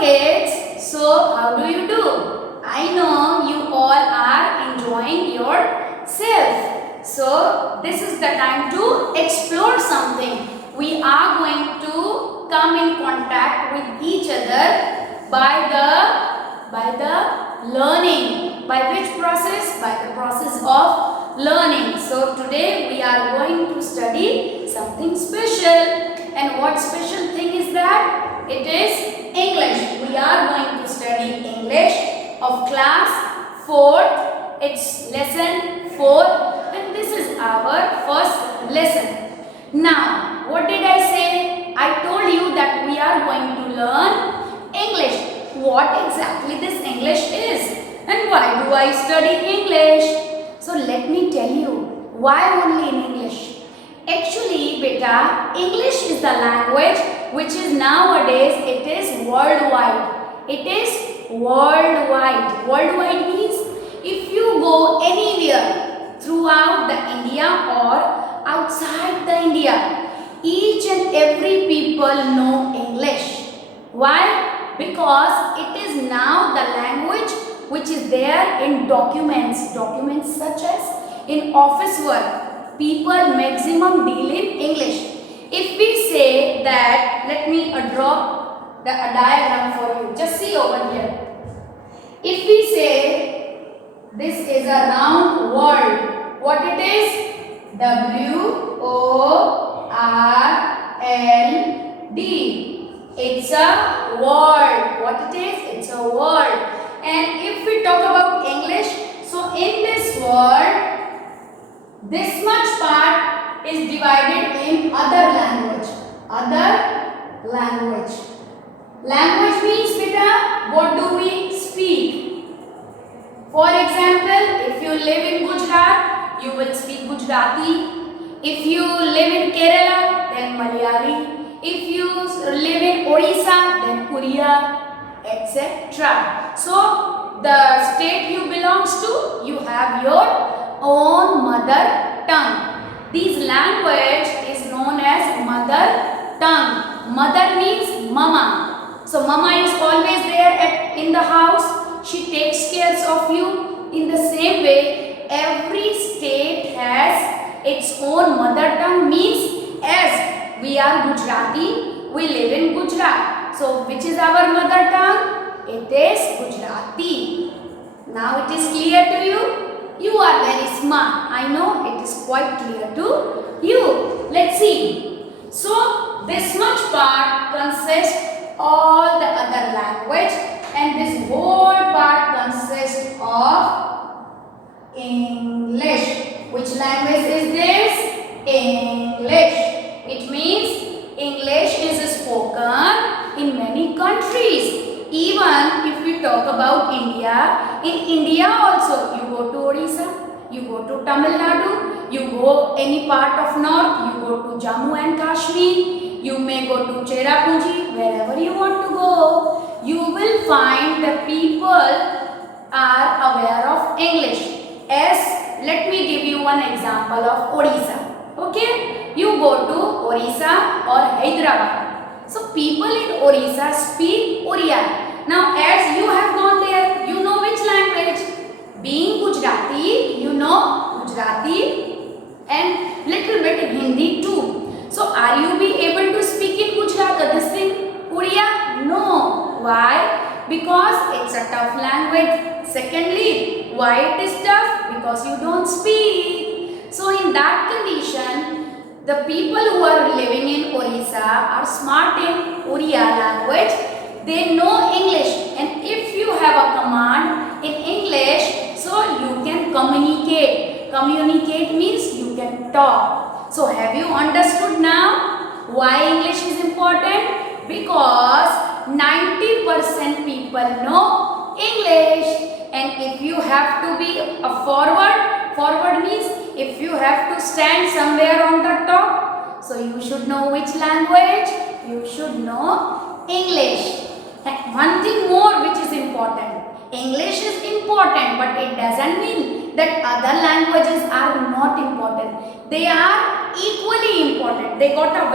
kids, so how do you do? I know you all are enjoying yourself. So this is the time to explore something. We are going to come in contact with each other by the learning. By which process? By the process of learning. So today we are going to study something special. And what special thing is that? It is English. We are going to study English of class 4th. It's lesson 4 and this is our first lesson. Now, what did I say? I told you that we are going to learn English. What exactly this English is and why do I study English? So let me tell you why only in English. Actually, beta, English is the language which is nowadays it is worldwide. It is worldwide. Worldwide means if you go anywhere throughout the India or outside the India, each and every people know English. Why? Because it is now the language which is there in documents. Documents such as in office work. People maximum deal in English. If we say that, let me draw a diagram for you. Just see over here. If we say this is a round world, what it is? WORLD. It's a world. What it is? It's a world. And if we talk about English, so in this world, this much part is divided in other language. Other language. Language means beta, what do we speak? For example, if you live in Gujarat, you will speak Gujarati. If you live in Kerala, then Malayali. If you live in Odisha, then Oriya, etc. So, the state you belongs to, you have your own mother tongue. This language is known as mother tongue. Mother means mama. So mama is always there in the house. She takes care of you. In the same way, every state has its own mother tongue. Means as we are Gujarati, we live in Gujarat. So which is our mother tongue? It is Gujarati. Now it is clear to you? You are very smart. I know it is quite clear to you. Let's see. So, this much part consists all the other language and this whole part consists of English. Which language is this? English. It means English is spoken in many countries. Even if we talk about India, in India also you go to Odisha, you go to Tamil Nadu, you go any part of north, you go to Jammu and Kashmir, you may go to Cherrapunji, wherever you want to go, you will find the people are aware of English. As let me give you one example of Odisha. Okay, you go to Odisha or Hyderabad. So people in Odisha speak Oriya. Now as you have gone there, you know which language? Being Gujarati, you know Gujarati and little bit Hindi too. So are you be able to speak in Gujarat this thing? Oriya? No. Why? Because it's a tough language. Secondly, why it is tough? Because you don't speak. So in that condition, the people who are living in Odisha are smart in Oriya language. They know English and if you have a command in English, so you can communicate. Communicate means you can talk. So have you understood now why English is important? Because 90% people know English and if you have to be a forward means if you have to stand somewhere on the top, so you should know which language? You should know English. And one thing more which is important. English is important but it doesn't mean that other languages are not important. They are equally important. They got a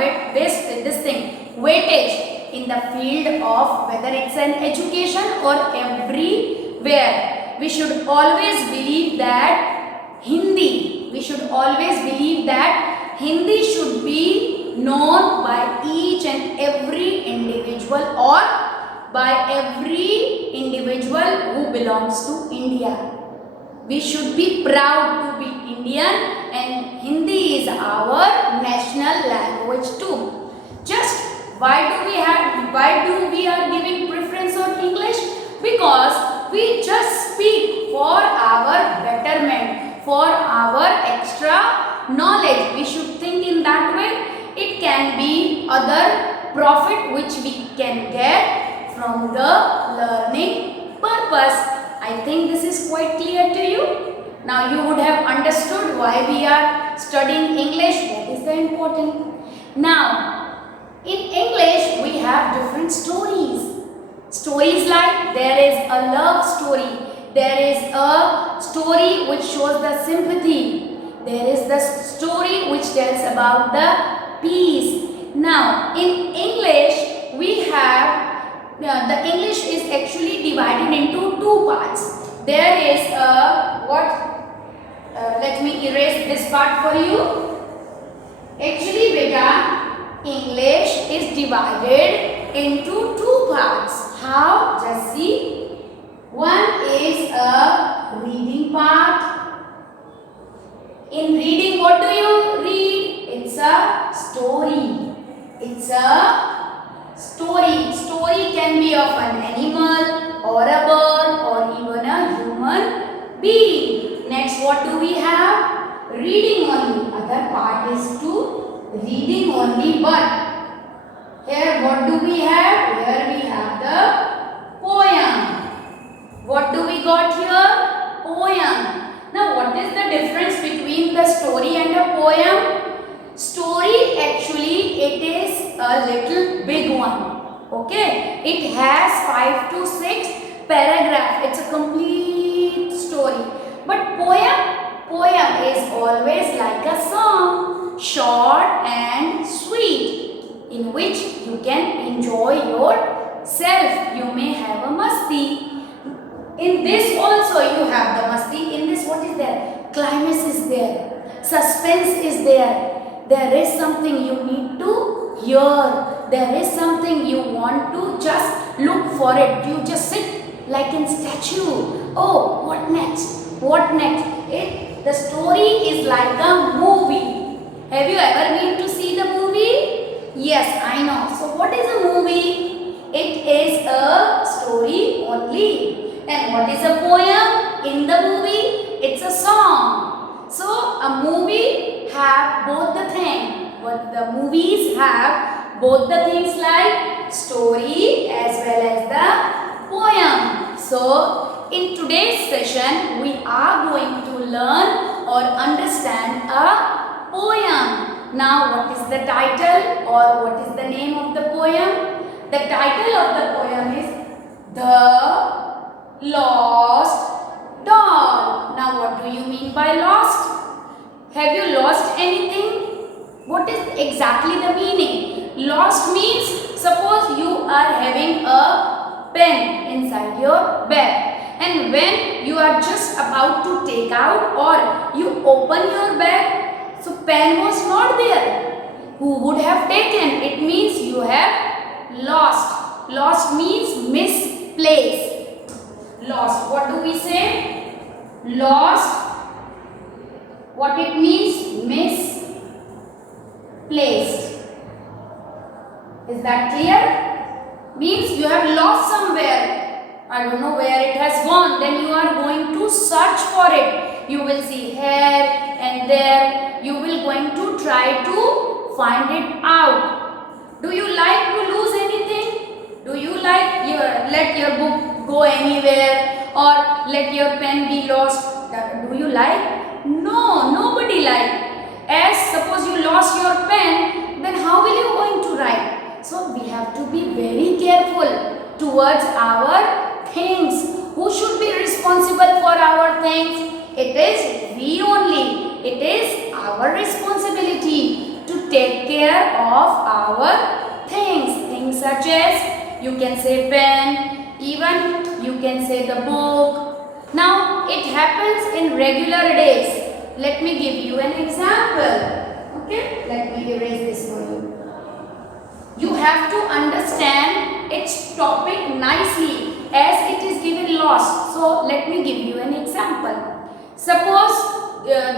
weightage. in the field of whether it's an education or everywhere. We should always believe that we should always believe that Hindi should be known by each and every individual or by every individual who belongs to India. We should be proud to be Indian, and Hindi is our national language too. Just why do we are giving preference on English? Because we just speak for our betterment, for our extra knowledge. We should think in that way. It can be other profit which we can get from the learning purpose. I think this is quite clear to you. Now you would have understood why we are studying English. What is the important? Now, in English we have different stories. Stories like there is a love story. There is a story which shows the sympathy. There is the story which tells about the peace. Now, in English we have the English is actually divided into two parts. There is let me erase this part for you. Actually, beta, English is divided into two parts. How? Just see. One is a reading part. In reading, what do you read? It's a story. It's a story. Story can be of an animal or a bird or even a human being. Next, what do we have? Reading only. Other part is to reading only. But here what do we have? Here we have the poem. What do we got here? Poem. Now what is the difference between the story and a poem? Story actually it is a little big one. Okay, it has 5 to 6 paragraphs. It's a complete story. But poem is always like a song, short and sweet, in which you can enjoy yourself. You may have a masti. In this also you have the masti. In this what is there? Climax is there. Suspense is there. There is something you need to hear. There is something you want to just look for it. You just sit like a statue. Oh, what next? What next? The story is like a movie. Have you ever been to see the movie? Yes, I know. So what is a movie? It is a story only. And what is a poem? In the movie, it's a song. So a movie have both the things. But the movies have both the things like story as well as the poem. So in today's session, we are going to learn or understand a poem. Now what is the title or what is the name of the poem? The title of the poem is The Lost Doll. Now what do you mean by lost? Have you lost anything? What is exactly the meaning? Lost means suppose you are having a pen inside your bag, and when you are just about to take out or you open your bag, so pen was not there. Who would have taken? It means you have lost. Lost means misplaced. Lost. What do we say? Lost. What it means? Misplaced. Is that clear? Means you have lost somewhere. I don't know where it has gone. Then you are going to search for it. You will see here and there. You will going to try to find it out. Do you like to lose anything? Do you like let your book go anywhere or let your pen be lost? Do you like? No, nobody like. As suppose you lost your pen, then how will you going to write? So we have to be very careful towards our things. Who should be responsible for our things? It is we only. It is our responsibility to take care of our things. Things such as you can say pen, even you can say the book. Now it happens in regular days. Let me give you an example. Okay, let me erase this for you. You have to understand its topic nicely as it is given lost. So let me give you an example. Suppose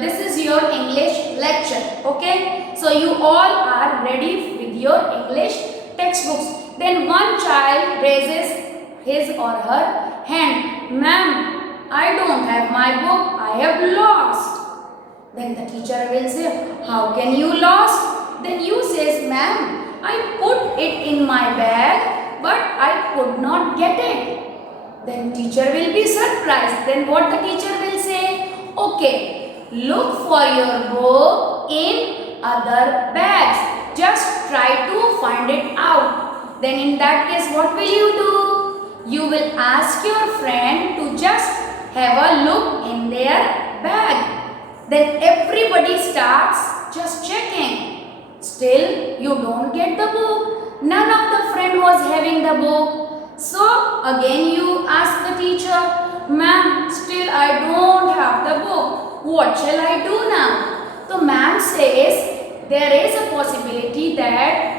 this is your English lecture. Okay, so you all are ready with your English textbooks. Then one child raises his or her hand. Ma'am, I don't have my book. I have lost. Then the teacher will say, how can you lost? Then you says, ma'am, I put it in my bag, but I could not get it. Then teacher will be surprised. Then what the teacher will say? Okay, look for your book in other bags. Just try to find it out. Then in that case, what will you do? You will ask your friend to just have a look in their bag. Then everybody starts just checking. Still, you don't get the book. None of the friend was having the book. So, again you ask the teacher, ma'am, still I don't have the book. What shall I do now? So, ma'am says, there is a possibility that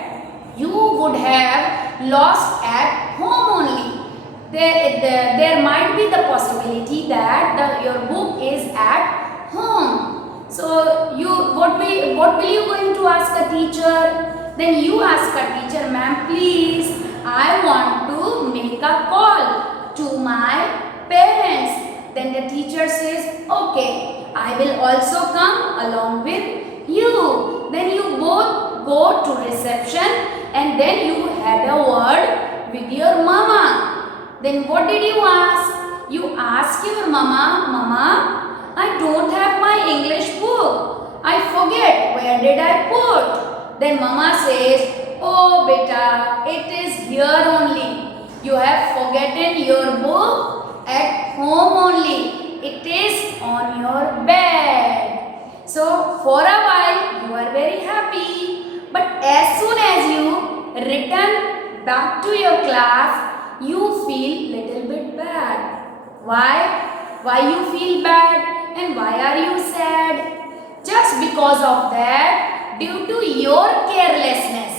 you would have lost at home only. There might be the possibility that your book is at home. So what will you going to ask a teacher? Then you ask a teacher, ma'am, please, I want to make a call to my parents. Then the teacher says, okay, I will also come along with you. Then you both go to reception and then you had a word with your mama. Then what did you ask? You ask your mama, mama, I don't have my English book. I forget, where did I put? Then mama says, oh beta, it is here only. You have forgotten your book at home only. It is on your bed. So for a while you are very happy. But as soon as you return back to your class, you feel little bit bad. Why? Why you feel bad? And why are you sad? Just because of that, due to your carelessness,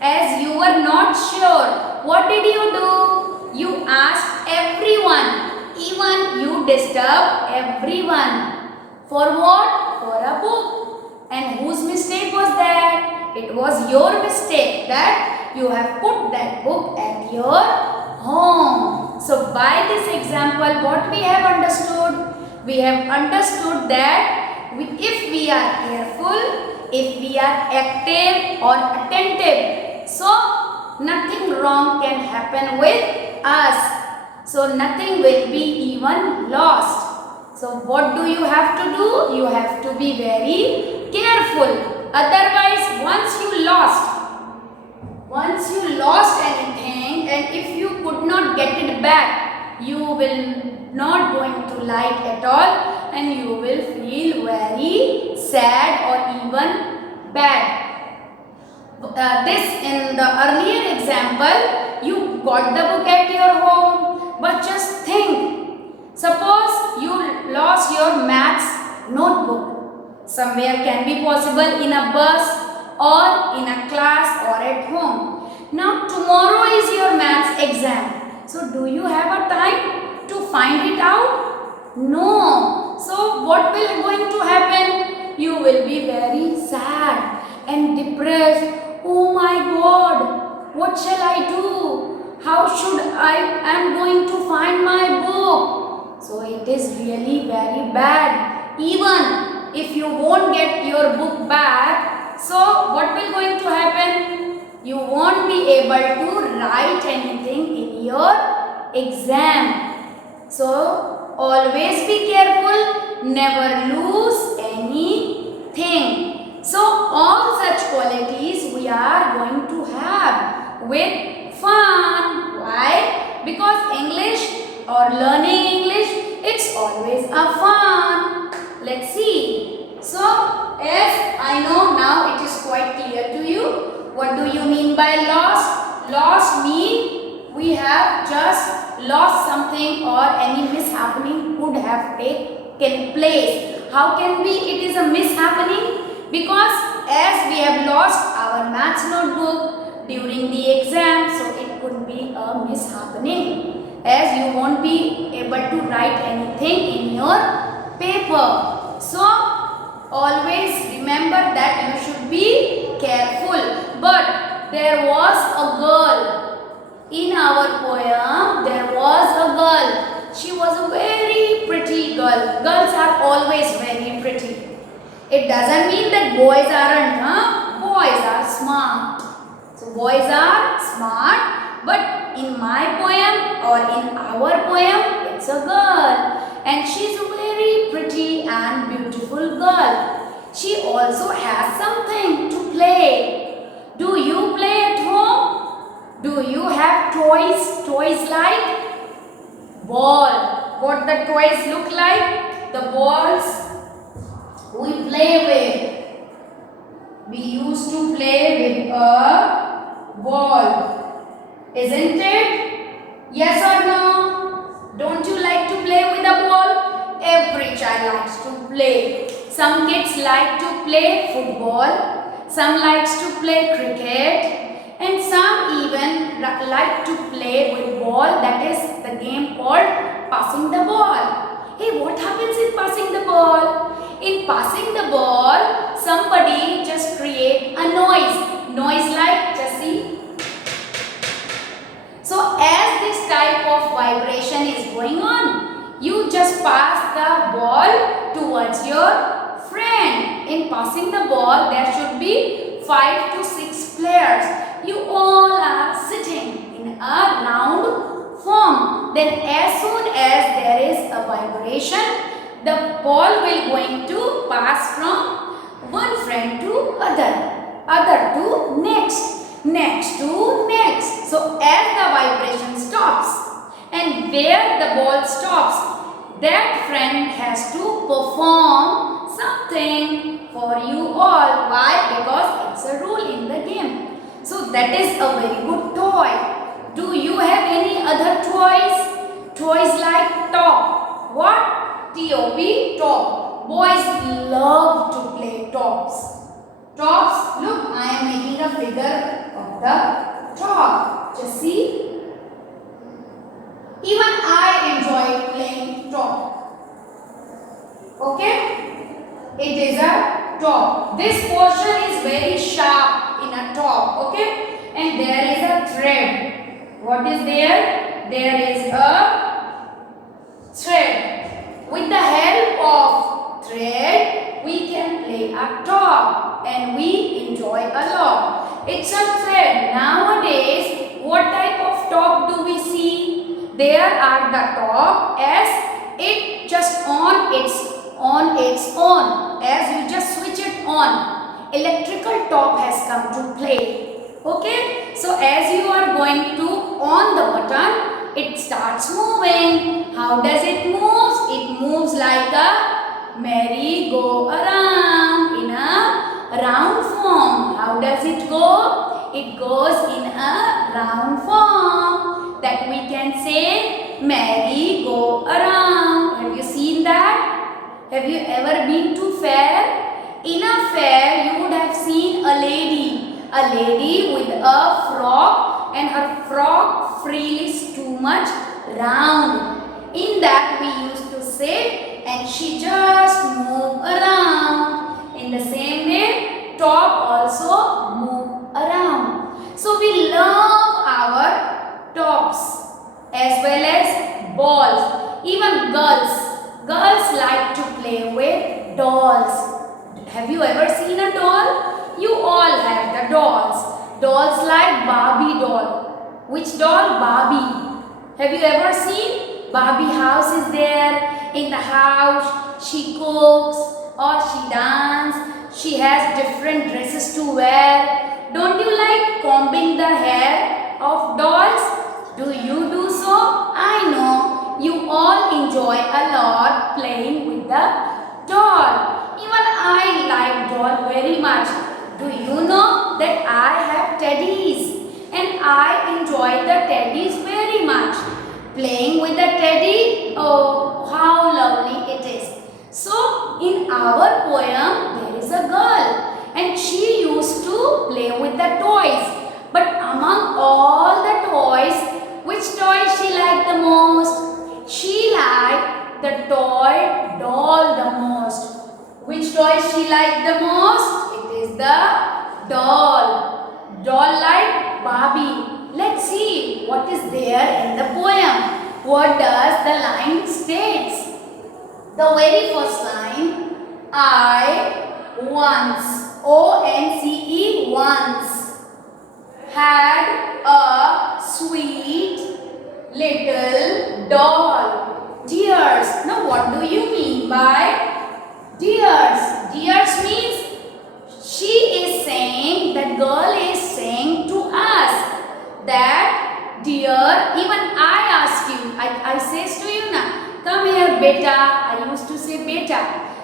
as you were not sure, what did you do? You asked everyone, even you disturbed everyone. For what? For a book. And whose mistake was that? It was your mistake that you have put that book at your home. So by this example, what we have understood? We have understood that if we are careful, if we are active or attentive, so nothing wrong can happen with us. So nothing will be even lost. So what do you have to do? You have to be very careful. Otherwise, once you lost anything, and if you could not get it back, you will not going to like at all and you will feel very sad or even bad. This in the earlier example, you got the book at your home, but just think, suppose you lost your maths notebook. Somewhere can be possible in a bus or in a class or at home. Now tomorrow is your maths exam. So do you have a time to find it out? No. So what will going to happen? You will be very sad and depressed. Oh my God, what shall I do? How should I am going to find my book? So it is really very bad. Even if you won't get your book back, so what will going to happen? You won't be able to write anything in your exam. So always be careful, never lose anything. So all such qualities we are going to have with fun. Why? Because English or learning English, it's always a fun. Let's see. So as I know now it is quite clear to you. What do you mean by lost? Lost have just lost something or any mishappening could have taken place. How can it is a mishappening? Because as we have lost our maths notebook during the exam, so it could be a mishappening, as you won't be able to write anything in your paper. So always remember that you should be careful. But there was a girl. In our poem, there was a girl. She was a very pretty girl. Girls are always very pretty. It doesn't mean that boys aren't, Boys are smart. So boys are smart, but in my poem or in our poem, it's a girl. And she's a very pretty and beautiful girl. She also has something to play. Do you play at home? Do you have toys? Toys like ball. What the toys look like? The balls we play with. We used to play with a ball. Isn't it? Yes or no? Don't you like to play with a ball? Every child likes to play. Some kids like to play football. Some likes to play cricket. And some even like to play with ball, that is the game called passing the ball. Hey, what happens in passing the ball? In passing the ball, somebody just create a noise. Noise like, just see. So as this type of vibration is going on, you just pass the ball towards your friend. In passing the ball, there should be 5 to 6 players. You all are sitting in a round form. Then as soon as there is a vibration, the ball will going to pass from one friend to other to next to next. So as the vibration stops and where the ball stops, that friend has to perform something for you all. Why? Because it's a rule in the game. So that is a very good toy. Do you have any other toys? Toys like top. What? T-O-P, top. Boys love to play tops. Tops, look, I am making a figure of the top. Just see. Even I enjoy playing top. Okay? It is a top. This portion is very sharp in a top. Okay? And there is a thread. What is there? There is a thread. With the help of thread, we can play a top and we enjoy a lot. It's a thread. Nowadays, what type of top do we see? There are the top as it just on its own. As you just switch it on, electrical top has come to play. Okay? So as you are going to on the button, it starts moving. How does it move? It moves like a merry-go-round in a round form. How does it go? It goes in a round form. That we can say merry-go-round. Have you seen that? Have you ever been to fair? In a fair, you would have seen a lady with a frog, and her frog frill is too much round. In that we used to sit and she just move around. In the same way, top also move around. So we love our tops as well as balls. Even girls like to play with dolls. Have you ever seen a doll? You all have the dolls. Dolls like Barbie doll. Which doll? Barbie. Have you ever seen? Barbie house is there. In the house, she cooks or she dances. She has different dresses to wear. Don't you like combing the hair of dolls? Do you do so? I know you all enjoy a lot playing with the doll. Even I like doll very much. Do you know that I have teddies? and I enjoyed the teddies very much. Playing with the teddy, oh, how lovely it is. So, in our poem, there is a girl and she used to play with the toys. But among all the toys, which toy she liked the most? She liked the toy doll the most. Which toy she liked the most? It is the doll. Doll like Barbie. Let's see what is there in the poem. What does the line states? The very first line, I once, O-N-C-E, once, had a sweet little doll. Dears. Now what do you mean by dears? Dears means she is saying, that girl is saying to us that dear, even I ask you, I says to you now, come here beta. I used to say beta.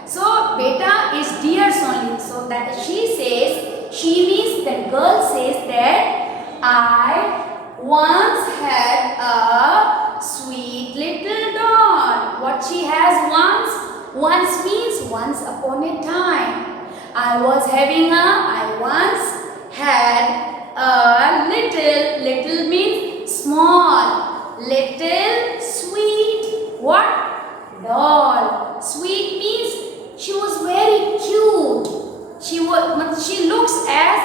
So beta is dears only. So that she says, she means that girl says that I once had a sweet little doll. What she has once? Once means once upon a time. I once had a little means small, little sweet, what? Doll. Sweet means she was very cute. She looks as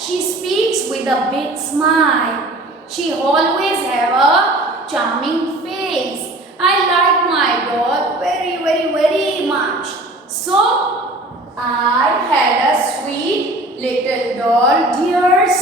she speaks with a big smile. She always have a charming face. I like my doll very much. So, I had a sweet little doll, dears.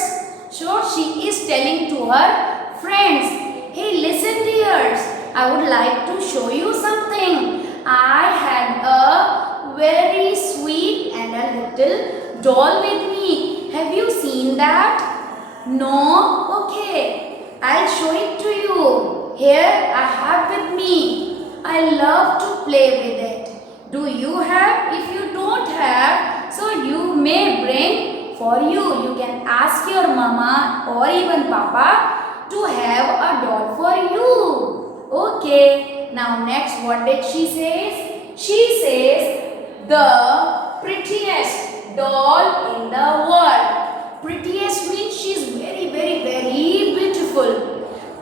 So she is telling to her friends, hey listen dears, I would like to show you something. I had a very sweet and a little doll with me. Have you seen that? No? Okay. I'll show it to you. Here I have with me. I love to play with it. Do you have? If you don't have, so you may bring for you. You can ask your mama or even papa to have a doll for you. Okay. Now next, what did she say? She says the prettiest doll in the world. Prettiest means she is very beautiful.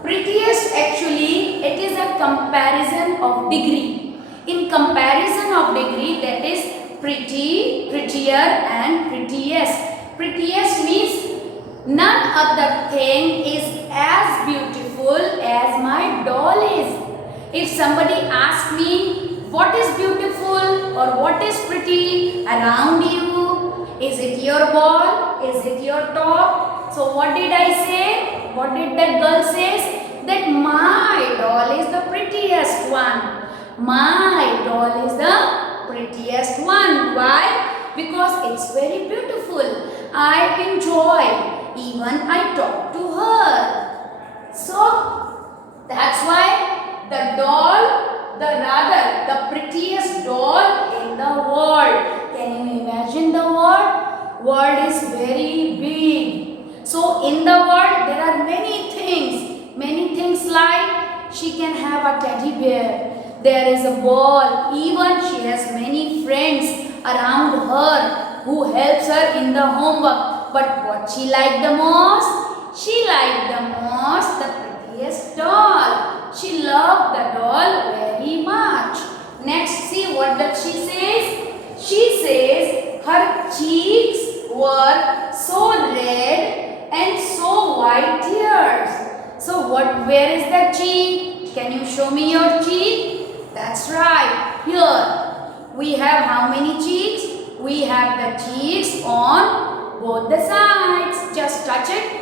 Prettiest, actually it is a comparison of degree. In comparison of degree, that is pretty, prettier and prettiest. Prettiest means none other thing is as beautiful as my doll is. If somebody asks me what is beautiful or what is pretty around you, is it your ball? Is it your top? So what did I say? What did that girl say? That my doll is the prettiest one. My doll is the prettiest one. Why? Because it's very beautiful. I enjoy. Even I talk to her. So that's why the doll, the prettiest doll in the world. Can you imagine the world? World is very big. So in the world there are many things. Many things like she can have a teddy bear. There is a ball. Even she has many friends around her who helps her in the homework. But what she liked the most? She liked the most the prettiest doll. She loved the doll very much. Next, see what does she says? She says her cheeks were so red and so white tears. So where is the cheek? Can you show me your cheek? That's right. Here we have how many cheeks? We have the cheeks on both the sides. Just touch it.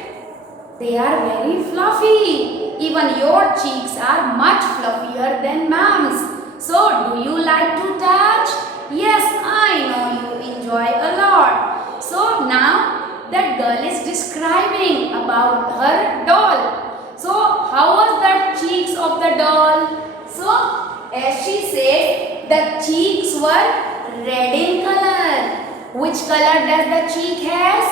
They are very fluffy. Even your cheeks are much fluffier than mom's. So do you like to touch? Yes, I know you enjoy a lot. So now that girl is describing about her doll. So how was the cheeks of the doll? So as she said, the cheeks were red in color. Which color does the cheek has?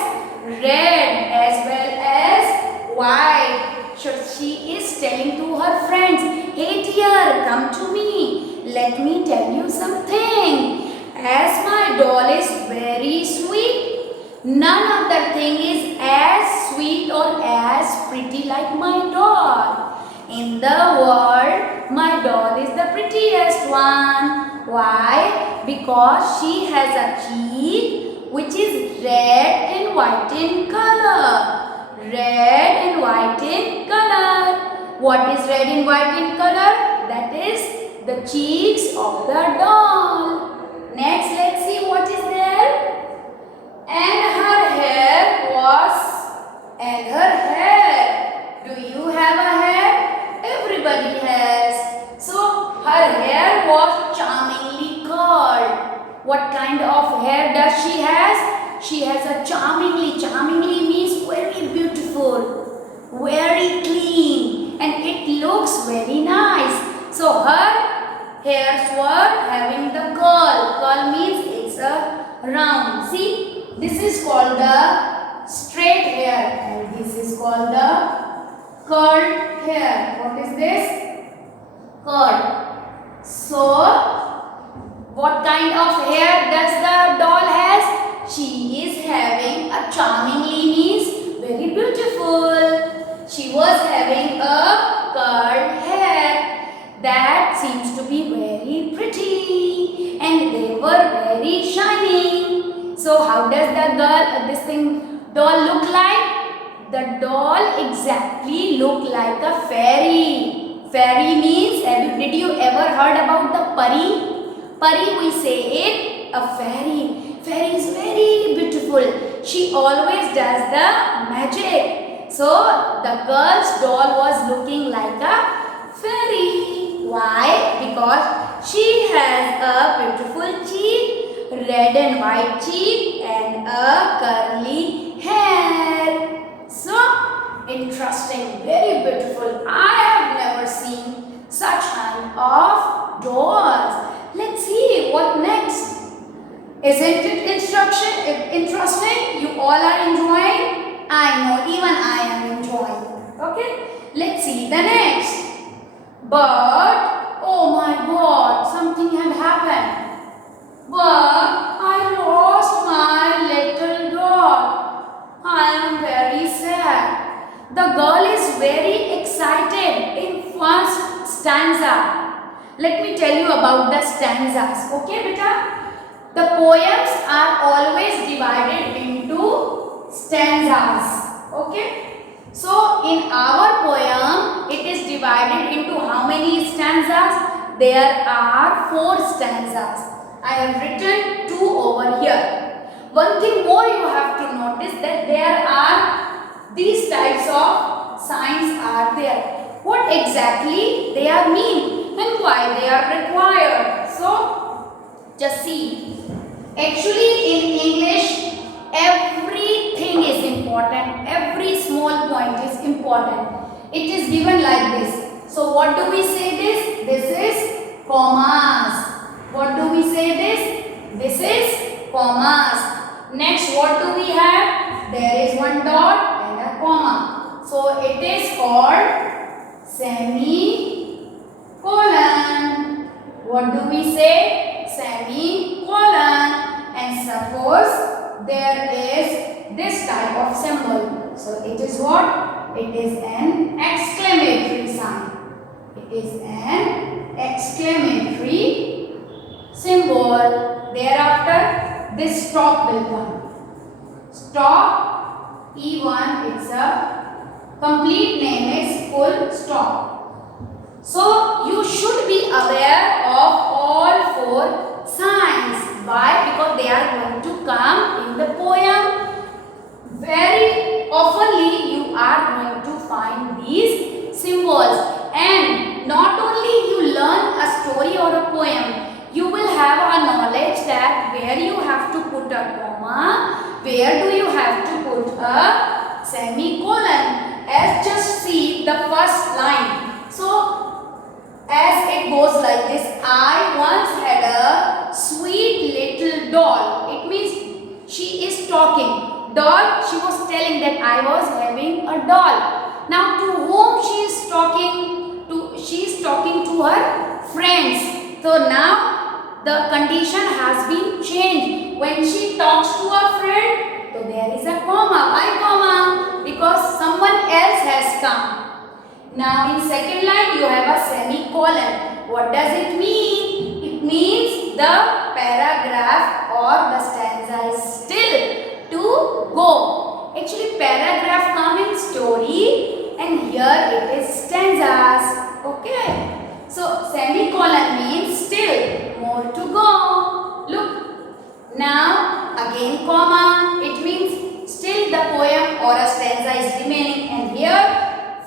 Red as well as Why? She is telling to her friends, hey dear, come to me. Let me tell you something. As my doll is very sweet, none other thing is as sweet or as pretty like my doll. In the world, my doll is the prettiest one. Why? Because she has a cheek which is red and white in color. Red and white in color. What is red and white in color? That is the cheeks of the doll. Next, let's see what is there. And her hair do you have a hair? Everybody has. So her hair was charmingly curled. What kind of hair does she has? She has a charmingly means very beautiful, very clean, and it looks very nice. So her hairs were having the curl. Curl means it's a round. See, this is called the straight hair and this is called the curled hair. What is this? Curled. So, what kind of hair does the doll has? She is having a charmingly means very beautiful. She was having a curled hair that seems to be very pretty and they were very shining. So how does the doll look like? The doll exactly look like a fairy. Fairy means, did you ever heard about the pari? Pari, we say it, a fairy. Fairy is very beautiful. She always does the magic. So the girl's doll was looking like a fairy. Why? Because she has a beautiful cheek, red and white cheek and a curly hair. So interesting, very beautiful. I have never seen such kind of dolls. Let's see what next. Isn't it interesting? You all are enjoying? I know, even I am enjoying. Okay, let's see the next. But, oh my God, something had happened. But I lost my little dog. I am very sad. The girl is very excited in first stanza. Let me tell you about the stanzas. Okay, beta? The poems are always divided into stanzas. Okay? So, in our poem, it is divided into how many stanzas? There are 4 stanzas. I have written 2 over here. One thing more you have to notice that there are these types of signs are there. What exactly they are mean and why they are required. So, just see. Actually, in English, everything is important. Every small point is important. It is given like this. So, what do we say this? This is commas. What do we say this? This is commas. Next, what do we have? There is one dot and a comma. So, it is called semicolon. What do we say? Semicolon. And suppose there is this type of symbol. So, it is what? It is an exclamatory sign. It is an exclamatory symbol. Thereafter, this stop will come. Stop, E1, it's a complete name is full stop. So, you should be aware of all 4 signs. Why? Because they are going to come in the poem. Very oftenly you are going to find these symbols. And not only you learn a story or a poem, you will have a knowledge that where you have to put a comma, where do you have to put a semicolon. As just see the first line. So, as it goes like this, I once had a sweet little doll. It means she is talking. Doll, she was telling that I was having a doll. Now to whom she is talking to? She is talking to her friends. So now the condition has been changed. When she talks to a friend, so there is a comma. Why comma? Because someone else has come. Now in second line you have a semicolon. What does it mean? It means the paragraph or the stanza is still to go. Actually paragraph come in story and here it is stanzas. Okay. So semicolon means still, more to go. Look. Now again comma. It means still the poem or a stanza is remaining, and here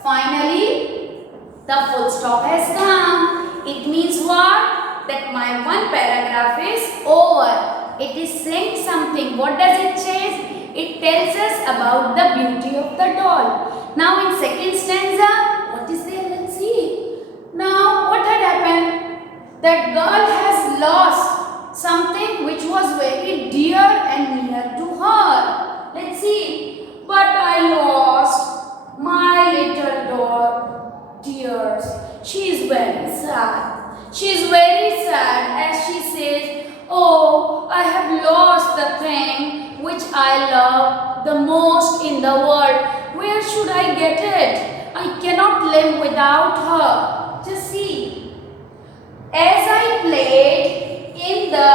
finally the full stop has come. It means what? That my one paragraph is over. It is saying something. What does it say? It tells us about the beauty of the doll. Now in second stanza, what is there? Let's see. Now what had happened? That girl has lost something which was very dear and near to her. Let's see. But I lost my little doll. Tears. She is very sad. She is very sad as she says, oh, I have lost the thing which I love the most in the world. Where should I get it? I cannot live without her. Just see. As I played in the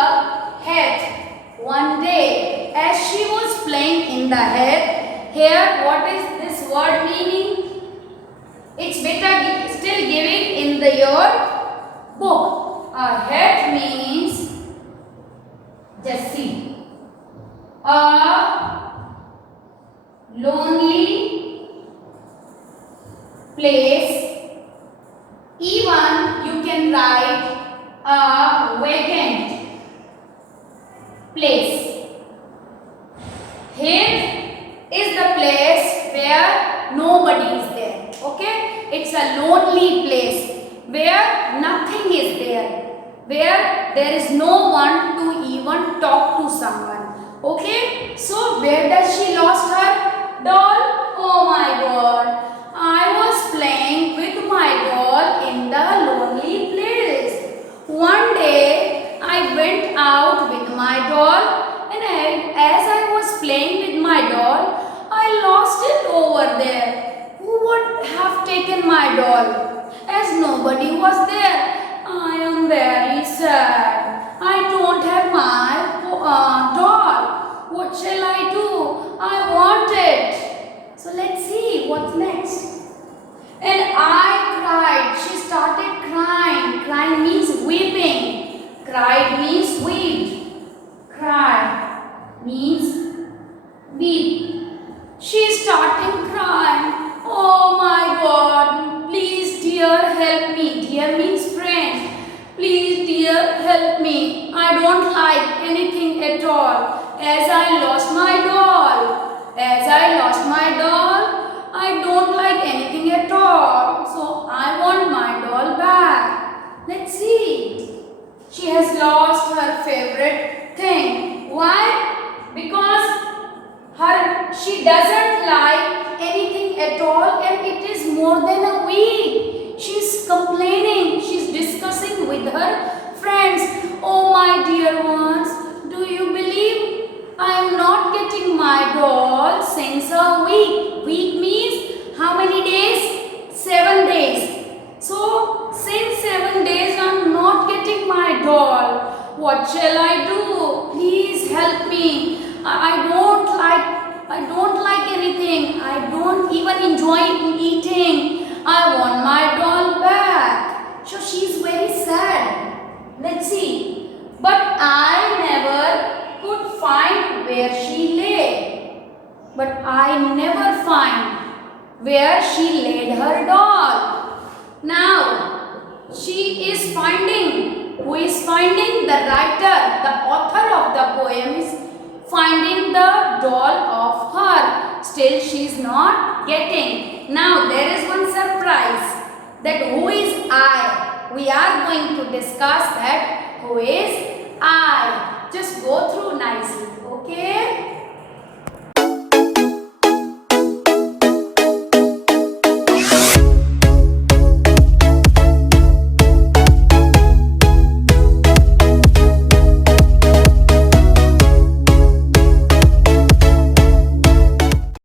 head one day, as she was playing in the head, here what is this word meaning? It's better still giving in your book. A head means, just see, a lonely place. Even you can write a vacant place. Head is the place where nobody is there. Okay, it's a lonely place where nothing is there, where there is no one to even talk to someone. Okay, so where does she lost her doll? Oh my God, I was playing with my doll in the lonely place. One day I went out with my doll, and as I was playing with my doll, I lost it over there. Who would have taken my doll? As nobody was there, I am very sad. I don't have my doll. What shall I do? I want it. So let's see what's next. And I cried. She started crying. Crying means weeping. Cried means weep. Cry means weep. She started crying. Oh my God, please dear help me. Dear means friend. Please dear help me. I don't like anything at all. As I lost my doll. As I lost my doll, I don't like anything at all. So I want my doll back. Let's see. She has lost her favorite thing. Why? Because she doesn't like anything at all, and it is more than a week. She's complaining. She's discussing with her friends. Oh my dear ones, do you believe I am not getting my doll since a week? Week means how many days? 7 days. So since 7 days I am not getting my doll. What shall I do? Please help me. I don't like anything. I don't even enjoy eating. I want my doll back. So she is very sad. Let's see. But I never could find where she lay. But I never find where she laid her doll. Now she is finding. Who is finding? The writer, the author of the poem is finding the doll of her. Still she is not getting. Now there is one surprise. That who is I? We are going to discuss that. Who is I? Just go through nicely. Okay?